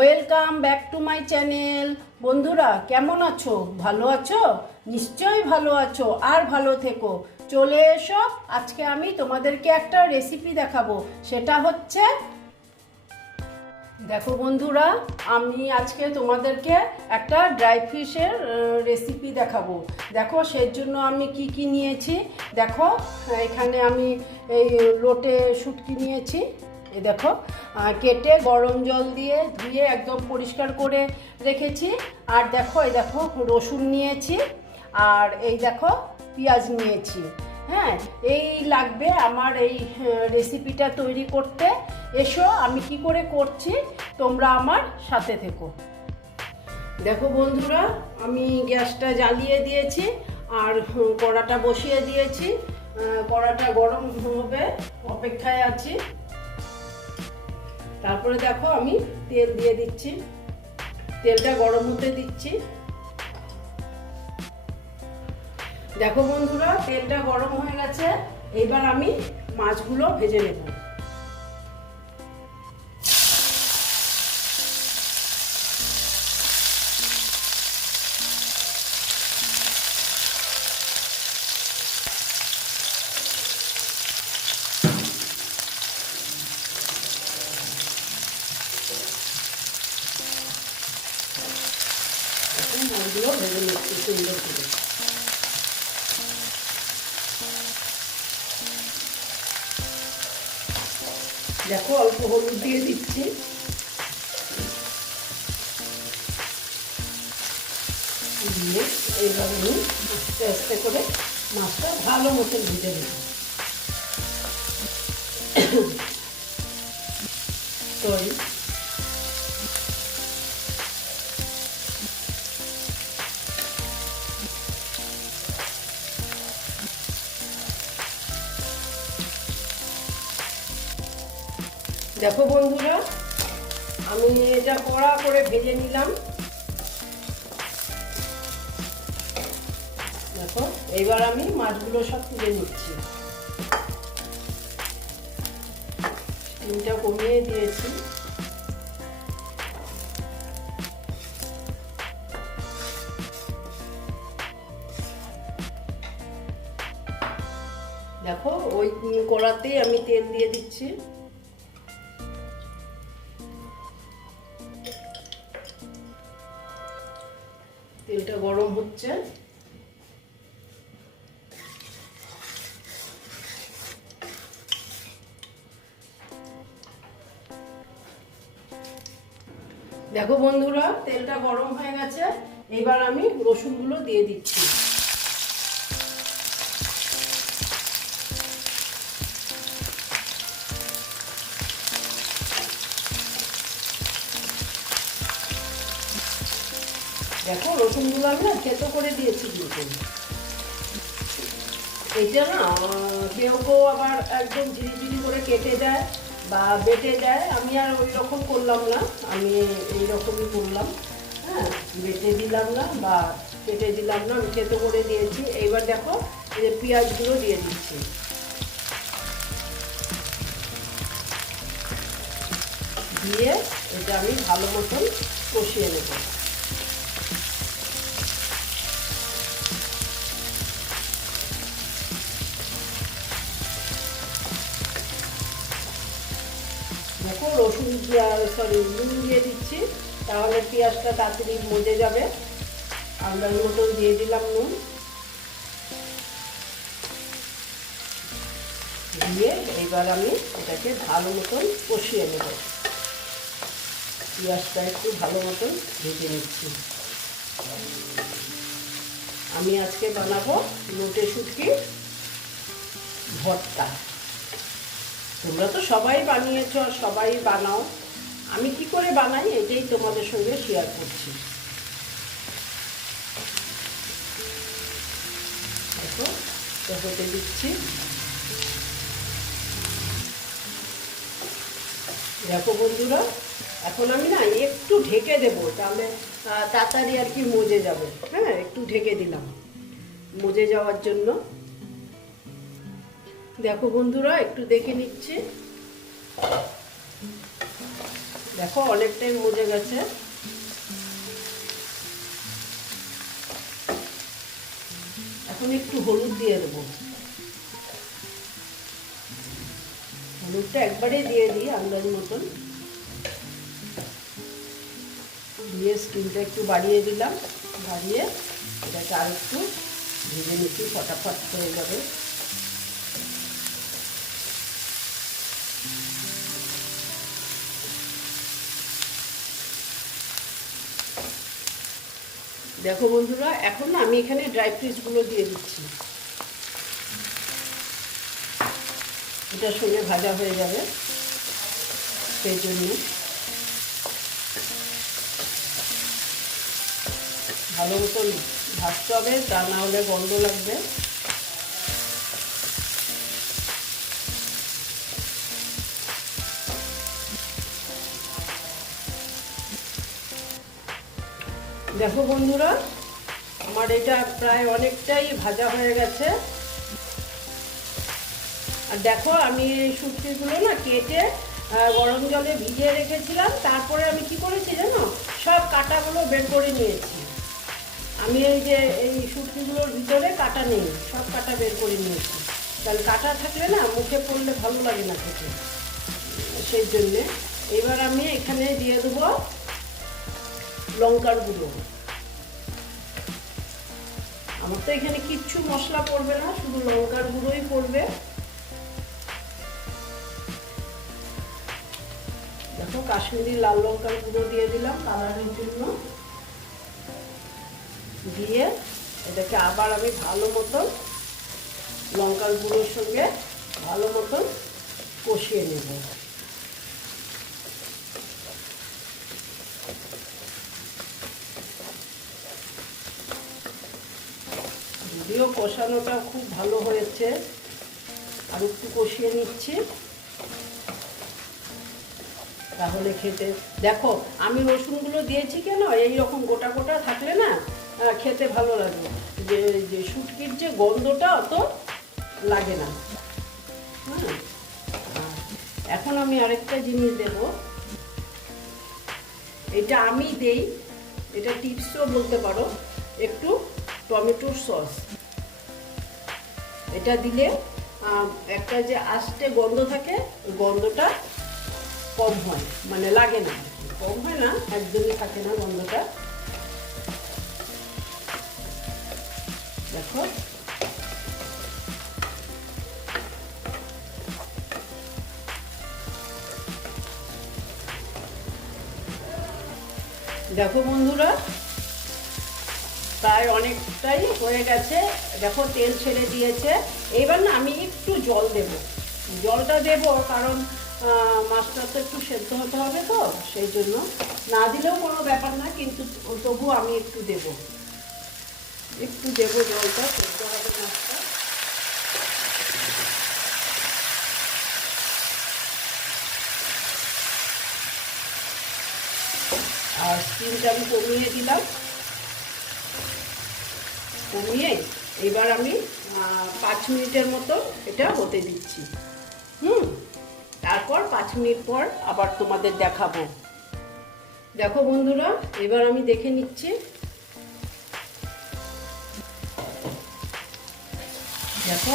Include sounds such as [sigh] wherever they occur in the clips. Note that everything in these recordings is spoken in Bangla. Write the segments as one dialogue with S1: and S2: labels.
S1: Welcome back to my channel. বন্ধুরা, কেমন আছো? ভালো আছো? নিশ্চয়ই ভালো আছো আর ভালো থেকো। চলে এসো, আজকে আমি তোমাদেরকে একটা রেসিপি দেখাবো। সেটা হচ্ছে, দেখো বন্ধুরা, আমি আজকে তোমাদেরকে একটা ড্রাই ফিশের রেসিপি দেখাবো। দেখো, সেই জন্য আমি কি কি নিয়েছি? দেখো, এখানে আমি এই লোটে শুটকি নিয়েছি। এই দেখো কেটে গরম জল দিয়ে ধুয়ে একদম পরিষ্কার করে রেখেছি। আর দেখো এই দেখো, রসুন নিয়েছি, আর এই দেখো, পেঁয়াজ নিয়েছি। হ্যাঁ এই লাগবে আমার এই রেসিপিটা তৈরি করতে। এসো, আমি কি করে করছি, তোমরা আমার সাথে থেকো। দেখো বন্ধুরা, আমি গ্যাসটা জ্বালিয়ে দিয়েছি, আর কড়াটা বসিয়ে দিয়েছি। কড়াটা গরম হবে, অপেক্ষায় আছি। তারপরে দেখো আমি তেল দিয়ে দিচ্ছি। তেলটা গরম হতে দিচ্ছি। দেখো বন্ধুরা, তেলটা গরম হয়ে গেছে। এইবার আমি মাছগুলো ভেজে নেব এখন মাছগুলো ভেজে নিচ্ছি সুন্দর করে দেখো অল্প হলুদ দিয়ে দিচ্ছি। দিয়ে এইভাবে আমি আস্তে আস্তে করে মাছটা ভালো মতো ভেজে নেব। [coughs] সরি দেখো বন্ধুরা, আমি এটা কড়া করে ভেজে নিলাম। দেখো এবার আমি মাছগুলো সব তুলে নিচ্ছি। স্টিমটা কমিয়ে দিয়েছি। দেখো, ওই কড়াতেই আমি তেল দিয়ে দিচ্ছি। তেলটা গরম হচ্ছে। দেখো বন্ধুরা তেলটা গরম হয়ে গেছে। এবার আমি রসুনগুলো দিয়ে দিচ্ছি। দেখো, রসুনগুলো আমি না থেতো করে দিয়েছি কিন্তু এটা না, কেউ কেউ আবার একদম ঝিরি ঝিরি করে কেটে দেয় বা বেটে দেয়। আমি আর ওই রকম করলাম না, আমি এই রকমই করলাম। হ্যাঁ বেটে দিলাম না বা কেটে দিলাম না, আমি থেতো করে দিয়েছি। এইবার দেখো, এই যে পেঁয়াজগুলো দিয়ে দিচ্ছি। দিয়ে এটা আমি ভালো মতন কষিয়ে নেব। রসুন সরি, নুন দিয়ে দিচ্ছি, তাহলে পেঁয়াজটা তাড়াতাড়ি মজে যাবে। আন্দাজ মতন দিয়ে দিলাম নুন। দিয়ে এবার আমি এটাকে ভালো মতন কষিয়ে নেব। পেঁয়াজটা একটু ভালো মতন ভেজে নিচ্ছি। আমি আজকে বানাবো লোটে শুটকি ভর্তা। তোমরা তো সবাই বানিয়েছ, সবাই বানাও। আমি কি করে বানাই? এটাই তোমাদের সঙ্গে শেয়ার করছি। দেখো দিচ্ছি। দেখো বন্ধুরা, এখন আমি না একটু ঢেকে দেবো, তাহলে তাড়াতাড়ি আর কি মজে যাবে। হ্যাঁ একটু ঢেকে দিলাম। মজে যাওয়ার জন্য। দেখো বন্ধুরা, একটু দেখে নিচ্ছি। দেখো, অনেকটাই মজে গেছে। এখন একটু হলুদ দিয়ে দেবো। হলুদটা একবারে দিয়ে দিই আন্দাজ মতন। দিয়ে স্কিনটা একটু বাড়িয়ে দিলাম। বাড়িয়ে এটাকে আর একটু ভেজে নিচ্ছি, ফটাফট হয়ে যাবে। দেখো বন্ধুরা, এখন না আমি এখানে ড্রাই ফ্রুটসগুলো দিয়ে দিচ্ছি। এটা সঙ্গে ভাজা হয়ে যাবে, সেই জন্য। ভালো মতন ভাজতে হবে, তা না হলে গন্ধ লাগবে। দেখো বন্ধুরা, আমার এটা প্রায় অনেকটাই ভাজা হয়ে গেছে। আর দেখো, আমি এই শুটকিগুলো না কেটে গরম জলে ভিজিয়ে রেখেছিলাম। তারপরে আমি কি করেছি জানো? সব কাটাগুলো বের করে নিয়েছি। আমি এই যে, এই শুটকিগুলোর ভিতরে কাটা নেই, সব কাটা বের করে নিয়েছি। কারণ কাটা থাকলে না মুখে পড়লে ভালো লাগে না খেতে। সেই জন্যে। এবার আমি এখানে দিয়ে দেবো লঙ্কার গুঁড়ো। আমার তো এখানে কিচ্ছু মশলা পড়বে না, শুধু লঙ্কার গুঁড়োই পড়বে। দেখো, কাশ্মীরি লাল লঙ্কার গুঁড়ো দিয়ে দিলাম কালারের জন্য। দিয়ে এটাকে আবার আমি ভালো মতন লঙ্কার গুঁড়োর সঙ্গে ভালো মতন কষিয়ে নেব। যদিও কষানোটা খুব ভালো হয়েছে। আর একটু কষিয়ে নিচ্ছি। তাহলে খেতে, দেখো, আমি রসুনগুলো দিয়েছি কেন? এই রকম গোটা গোটা থাকলে না খেতে ভালো লাগে। যে যে শুটকির যে গন্ধটা অত লাগে না। এখন আমি আরেকটা জিনিস দেব। এটা আমি দেই, এটা টিপসও বলতে পারো। একটু টমেটোর সস। এটা দিলে একটা যে আস্তে গন্ধ থাকে গন্ধটা কম হয় মানে লাগে না। কম হয় না, একদমই থাকে না গন্ধটা। দেখো। দেখো বন্ধুরা প্রায় অনেকটাই হয়ে গেছে। দেখো, তেল ছেড়ে দিয়েছে। এবার না, আমি একটু জল দেব। জলটা দেব কারণ মাছটা তো একটু সেদ্ধ হতে হবে তো, সেই জন্য। না দিলেও কোনো ব্যাপার না, কিন্তু তবু আমি একটু দেব। একটু দেব জলটা, সেদ্ধ হবে মাছটা। আর স্টিমটা আমি কমিয়ে দিলাম। কমিয়ে এবার আমি পাঁচ মিনিটের মতো এটা হতে দিচ্ছি। হুম? তারপর পাঁচ মিনিট পর আবার তোমাদের দেখাবো। দেখো বন্ধুরা, এবার আমি দেখে নিচ্ছি। দেখো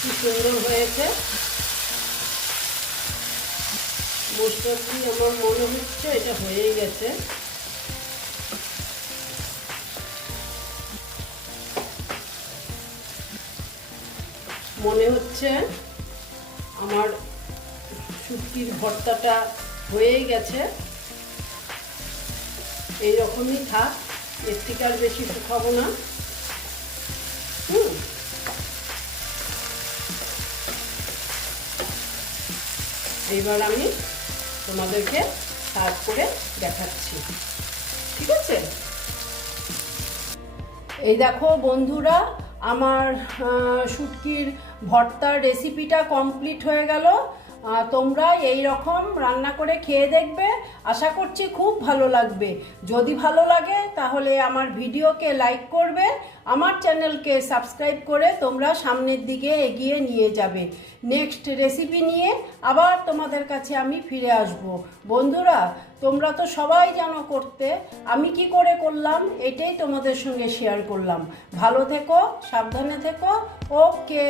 S1: কি সুন্দর হয়েছে। মোস্টারটি আমার মনে হচ্ছে এটা হয়েই গেছে। মনে হচ্ছে আমার শুটকির ভর্তাটা হয়েই গেছে। এই রকমই থাক এর থেকে আর বেশি শুকাবো না। হুম। এইবার আমি তোমাদেরকে সার্ভ করে দেখাচ্ছি। ঠিক আছে? এই দেখো বন্ধুরা, আমার শুটকির ভর্তার রেসিপিটা কমপ্লিট হয়ে গেল। তোমরা এই রকম রান্না করে খেয়ে দেখবে। আশা করছি খুব ভালো লাগবে। যদি ভালো লাগে, তাহলে আমার ভিডিওকে লাইক করবে, আমার চ্যানেলকে সাবস্ক্রাইব করে তোমরা সামনের দিকে এগিয়ে নিয়ে যাবে। নেক্সট রেসিপি নিয়ে আবার তোমাদের কাছে আমি ফিরে আসব। বন্ধুরা তোমরা তো সবাই জানো করতে। আমি কি করে করলাম? এটাই তোমাদের সঙ্গে শেয়ার করলাম। ভালো থেকো, সাবধানে থেকো। ওকে